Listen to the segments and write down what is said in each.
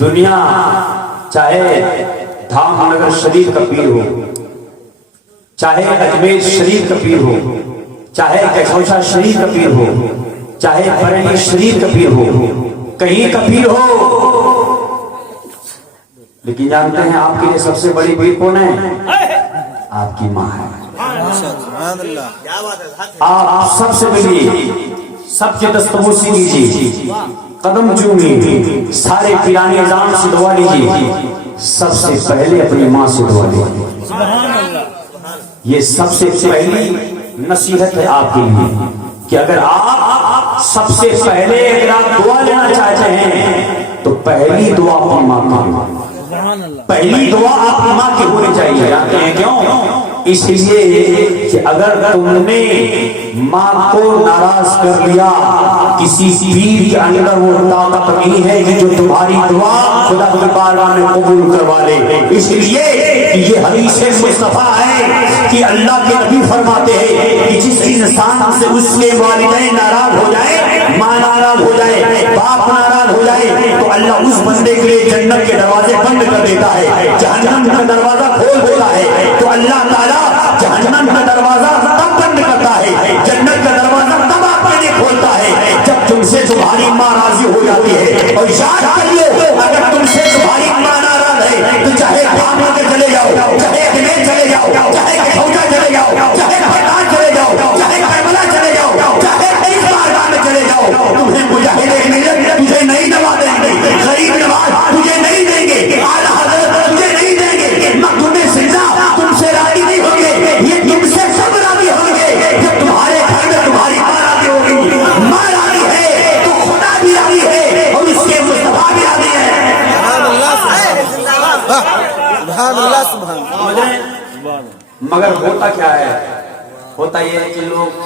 دنیا چاہے دھام نگر شریف کا پیر ہو، چاہے اجمیر شریف کا پیر ہو، چاہے کشوشا شریف کا پیر ہو، چاہے بریلی شریف کا پیر ہو، کہیں کا پیر ہو، لیکن جانتے ہیں آپ کے لیے سب سے بڑی پیر کون ہے؟ آپ کی ماں ہے۔ آپ سب سے ملیے، سب کے دستبوسی لیجیے، قدم چومیے، سارے پیرانے نظام سے دعا لیجیے، سب سے پہلے اپنی ماں سے دعا لیجیے۔ یہ سب سے پہلی نصیحت ہے آپ کے لیے کہ اگر آپ سب سے پہلے اگر آپ دعا لینا چاہتے ہیں تو پہلی دعا اپنی ماں کی، پہلی دعا اپنی ماں کی ہونی چاہیے۔ جانتے ہیں کیوں؟ اس لیے کہ اگر تم نے ماں کو ناراض کر لیا، کسی پیر کے اندر وہ طاقت نہیں ہے کہ جو تمہاری دعا خدا کی بارگاہ میں قبول کروا لے۔ اس لیے کہ یہ حدیث مصطفیٰ ہے کہ اللہ کے نبی فرماتے ہیں کہ جس انسان سے اس کے والدین ناراض ہو جائے، ماں ناراض ہو جائے، باپ ناراض ہو جائے، تو اللہ اس بندے کے لیے جنت کے دروازے بند کر دیتا ہے، جہنم کا دروازہ کھول دیتا ہے۔ تو اللہ تعالیٰ جہنم کا دروازہ تب بند کرتا ہے، جنت کا دروازہ تب آپ کے لیے کھولتا ہے جب تم سے تمہاری ماں راضی ہو جاتی ہے۔ اور یاد کریے اگر تم سے تمہاری ماں ناراض ہے تو چاہے بھاگ کے چلے جاؤ، چاہے اجمیر چلے جاؤ، چاہے کھوجا چلے جاؤ، چاہے پٹھان چلے جاؤ، چاہے کربلا چلے جاؤ، چاہے کئی بارگاہ میں چلے جاؤ، تمہیں مجاہد ملت تجھے نہیں دبا دیں گے، غریب نواز تجھے نہیں دیں گے، اعلیٰ حضرت تجھے نہیں دیں گے، مخدوم زندہ تم سے راضی نہیں ہوں گے، یہ تم سے سب راضی ہوں گے جب تمہارے گھر میں تمہاری ماں راضی ہوگی۔ ماں راضی ہے تو خدا بھی راضی ہے اور اس کے مصطفیٰ بھی راضی ہے۔ مگر ہوتا کیا ہے؟ ہوتا یہ ہے کہ لوگ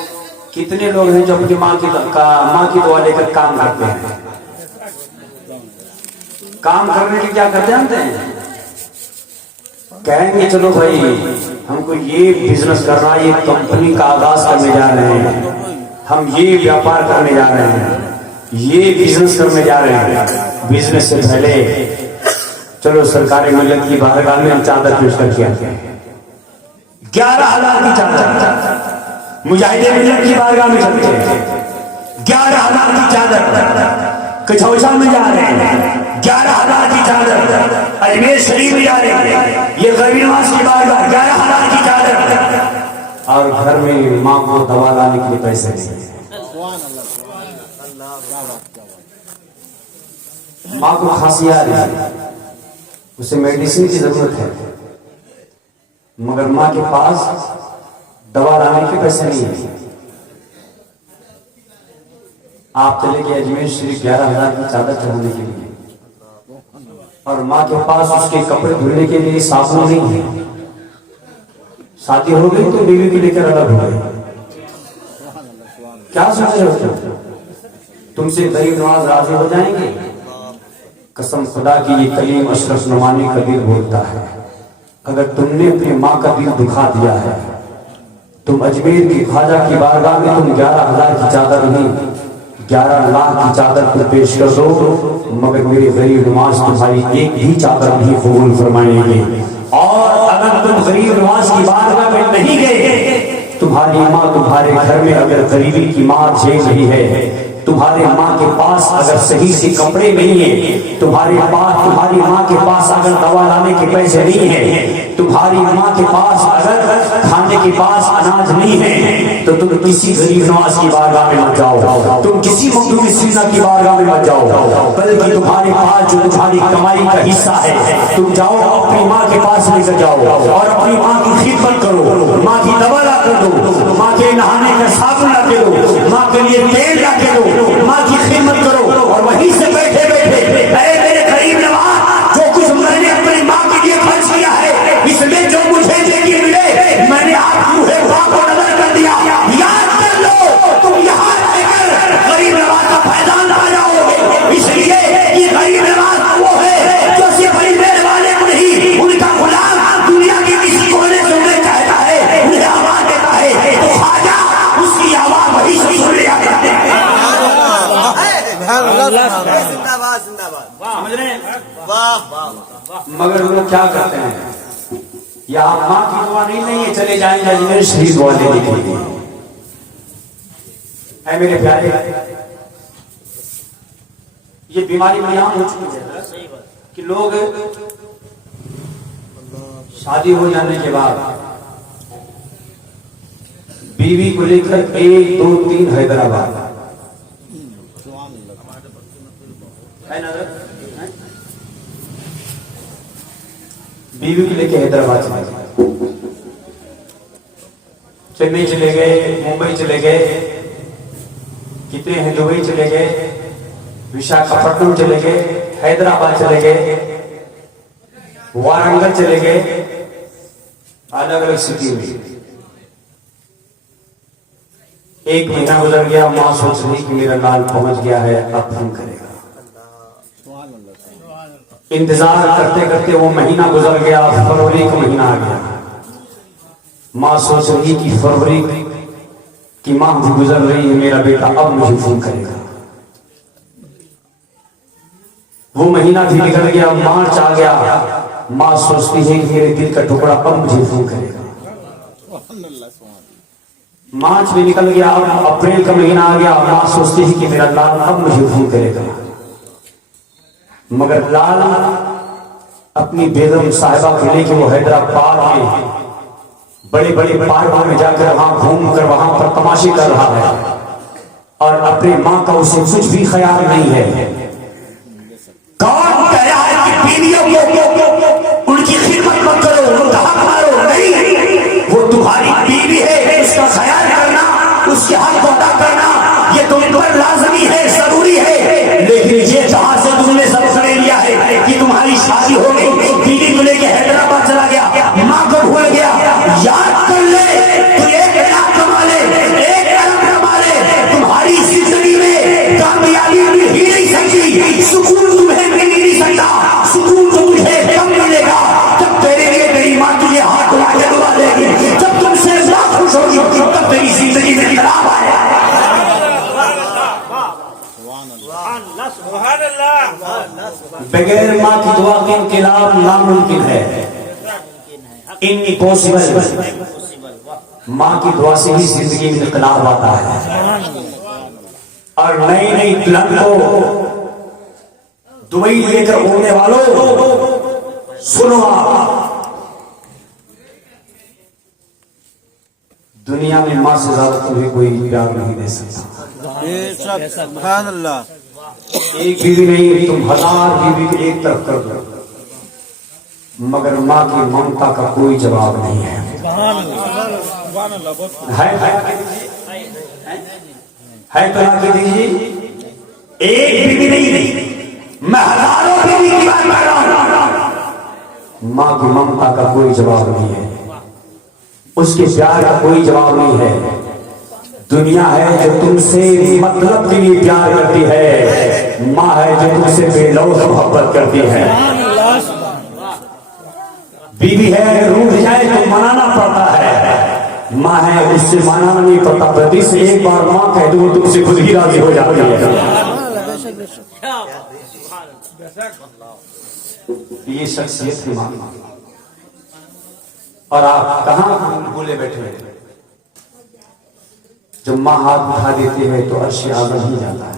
کتنے لوگ ہیں جو اپنی ماں کی دعا لے کر کام کرتے ہیں۔ کام کرنے کے کیا کرتے ہیں؟ کہیں گے چلو بھائی ہم کو یہ بزنس کرنا، یہ کمپنی کا آغاز کرنے جا رہے ہیں، ہم یہ بیاپار کرنے جا رہے ہیں، یہ بزنس کرنے جا رہے ہیں۔ بزنس سے پہلے چلو سرکاری ملت کی بارگاہ میں ہم چادر پیش کر کے آتے ہیں، 11,000 کی چادر، مجاہد ملت کی بارگاہ میں چلتے ہیں، 11,000 کی چادر، کچھوشا میں جا رہے ہیں 11,000 کی چادر، اجمیر شریف میں جا رہے ہیں، یہ غریب نواز کی بارگاہ 11,000 کی چادر، اور گھر میں ماں کو دوا لانے کے لیے پیسے نہیں۔ ماں کو کھانسی آ رہی ہے، اسے میڈیسن کی ضرورت ہے، مگر ماں کے پاس دوا لانے کے پیسے نہیں ہیں۔ آپ چلے گئے اجمیر شریف 11,000 کی چادر چڑھانے کے لیے، اور ماں کے پاس اس کے کپڑے دھلنے کے لیے صابن نہیں ہے۔ شادی ہو گئی تو بیوی کو لے کر الگ ہو گئے، کیا سوچ رہے ہو تم سے غریب نواز راضی ہو جائیں گے؟ قسم خدا کی یہ کلیم اشرف نعمانی کا دل بولتا ہے، اگر تم نے اپنی ماں کا دل دکھا دیا ہے، تم اجمیر کی خواجہ کی بارگاہ میں تم 11,000 کی چادر نہیں 11,00,000 کی چادر کو پیش کر دو، مگر میرے غریب نواز تمہاری ایک بھی چادر نہیں قبول فرمائیں گے۔ اور اگر تم غریب نواز کی بارگاہ میں نہیں گئے، تمہاری ماں تمہارے گھر میں اگر غریبی کی مار جھیل رہی ہے، تمہارے ماں کے پاس اگر صحیح سے کپڑے نہیں ہیں، تمہاری ماں کے پاس اگر دوا لانے کے پیسے نہیں ہیں، تمہاری ماں کے پاس اگر کھانے کے پاس اناج نہیں ہے، تو تم کسی غریب نواز کی بارگاہ میں مت جاؤ، تم کسی مخدوم سینا کی بارگاہ میں مت جاؤ، بلکہ تمہارے پاس جو تمہاری کمائی کا حصہ ہے تم جاؤ اپنی ماں کے پاس لے کر جاؤ اور اپنی ماں کی خدمت کرو، ماں کی دوا لا کر دو، ماں کے نہانے کا صابن لا کے دو، ماں کے لیے تیل لا کے دو، ماں کی خدمت کرو، اور وہیں سے بیٹھے بیٹھے اے میرے غریب نواز جو کچھ میں نے اپنی ماں کے لیے خرچ کیا ہے، اس میں جو مجھے دیکھے ملے میں نے آپ کو نظر کر دیا، یاد کر لو تم یہاں رہ کر غریب نواز کا فیضان آ جاؤ گے۔ اس لیے یہ غریب نواز وہ ہے جو صرف خریدنے والے کو نہیں، ان کا غلام دنیا کے کسی کونے سے انہیں کہتا ہے، انہیں آواز دیتا ہے، تو خواجہ اس کی آواز وہی سے سن لیا کرتے ہیں۔ سمجھ رہے ہیں؟ مگر لوگ کیا کرتے ہیں، یا ماں کی دعا نہیں لیں گے، چلے جائیں گے اجمیر شریف دعا لینے کے لیے۔ اے میرے پیارے، یہ بیماری میں عام ہو چکی ہے کہ لوگ شادی ہو جانے کے بعد بیوی کو لے کر 1 2 3 حیدرآباد، بیوی کو لے کے حیدرآباد چلے گئے، چنئی چلے گئے، ممبئی چلے گئے، کتنے ہیں دبئی چلے گئے، وشاکھاپٹنم چلے گئے، حیدرآباد چلے گئے، وارنگل چلے گئے، الگ الگ سٹی میں۔ 1 مہینہ گزر گیا، ماں سوچ رہی کہ میرا لال پہنچ گیا ہے، اب فون کرے گا۔ انتظار کرتے کرتے وہ مہینہ گزر گیا، فروری کا مہینہ آ گیا۔ ماں سوچ رہی کہ فروری کی ماہ بھی گزر رہی ہے، میرا بیٹا اب مجھے فون کرے گا۔ وہ مہینہ بھی نکل گیا، مارچ آ گیا، ماں سوچتی ہے کہ میرے دل کا ٹکڑا اب مجھے فون کرے گا۔ مارچ بھی نکل گیا، اب اپریل کا مہینہ آ گیا، ماں سوچتی ہے کہ میرا لال اب مجھے فون کرے گا۔ مگر لال اپنی بیگم صاحبہ کو لے کے وہ حیدرآباد میں بڑے بڑے پارکوں میں جا کر وہاں گھوم کر وہاں پر تماشے کر رہا ہے، اور اپنی ماں کا اسے کچھ بھی خیال نہیں ہے۔ کون کہہ رہا ہے کہ بیویوں کو ان کی خدمت مت کرو، ان کا حق مارو؟ نہیں، وہ تمہاری بیوی ہے، اس کا خیال کرنا، اس کے حق کو ادا کرنا یہ تم پر لازمی ہے، ضروری ہے۔ لیکن یہ جہاں سے تم نے سبق لے لیا ہے کہ تمہاری شادی ہو گئی، بیوی کو لے کے حیدرآباد چلا گیا، ماں کو بھول گیا، یاد کر لے تو 1 لاکھ کما لے، 1 ارب کما لے، تمہاری زندگی میں کامیابی مل ہی نہیں سکتی، سکون تمہیں مل نہیں سکتا، سکون تو تجھے کم ملے گا جب تیرے لیے تیری ماں تجھے ہاتھ اٹھا کے دعا دے گی، جب تم سے ماں خوش ہوگی تب تیری زندگی میں انقلاب آئے گا۔ بغیر ماں کی دعا کے انقلاب ناممکن ہے، امپوسیبل۔ ماں کی دعا سے ہی زندگی میں انقلاب آتا ہے، اور نئی نئی دلہن کو دبئی لے کر گھومنے والوں سنو، دنیا میں ماں سے زیادہ تمہیں کوئی پیار نہیں دے سکتا۔ سبحان اللہ۔ ایک بیوی نہیں، تم 1000 بیوی کو ایک طرف کر دو، مگر ماں کی ممتا کا کوئی جواب نہیں ہے۔ ہے تو یہاں کی دیجیے، ایک بیوی نہیں، میں 1000 بیوی کی بات کر رہا ہوں، ماں کی ممتا کا کوئی جواب نہیں ہے، اس کے پیار کا کوئی جواب نہیں ہے۔ دنیا ہے جو تم سے مطلب کے لیے پیار کرتی ہے، ماں ہے جو تم سے بے لوث محبت کرتی ہے۔ بیوی ہے روٹھ جائے تو منانا پڑتا ہے، ماں ہے اس سے منانا نہیں پڑتا، بدی سے ایک بار ماں کہہ دو وہ تم سے خود ہی راضی ہو جاتی ہے۔ یہ شخصیت کی ماں، اور آپ کہاں بھولے بیٹھے ہیں؟ جب ماں ہاتھ اٹھا دیتی ہے تو عرش اعظم ہی جاتا ہے۔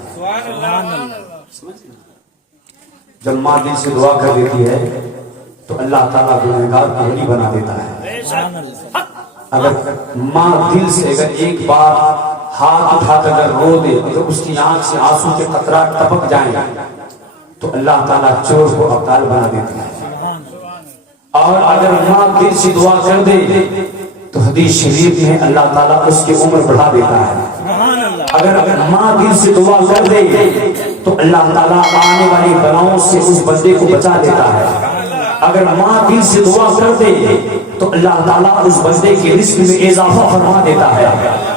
جب ماں دل سے دعا کر دیتی ہے تو اللہ تعالیٰ گنہگار کو ولی بنا دیتا ہے۔ اگر ماں دل سے اگر ایک بار ہاتھ اٹھا کر اگر رو دے، اگر اس کی آنکھ سے آنسو کے قطرات ٹپک جائیں تو اللہ تعالیٰ چور کو ابدال بنا دیتا ہے۔ اور اگر ماں دل سے دعا کر دے تو حدیث شریف میں اللہ تعالیٰ اس کی عمر بڑھا دیتا ہے۔ اگر ماں دل سے دعا کر دے تو اللہ تعالیٰ آنے والی بلاؤں سے اس بندے کو بچا دیتا ہے۔ اگر ماں دل سے دعا کر دے تو اللہ تعالیٰ اس بندے کے رزق میں اضافہ فرما دیتا ہے۔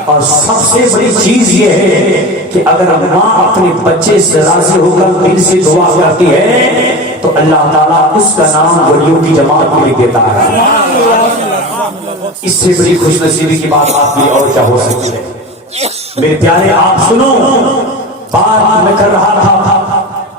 اور سب سے بڑی چیز یہ ہے کہ اگر ماں اپنے بچے سے راضی ہو کر دل سے دعا کرتی ہے تو اللہ تعالیٰ اس کا نام ولیوں کی جماعت میں لکھ دیتا ہے۔ اس سے بڑی خوش نصیبی کی بات آپ کی اور کیا ہو سکتی ہے؟ میرے پیارے آپ سنو، بات میں کر رہا تھا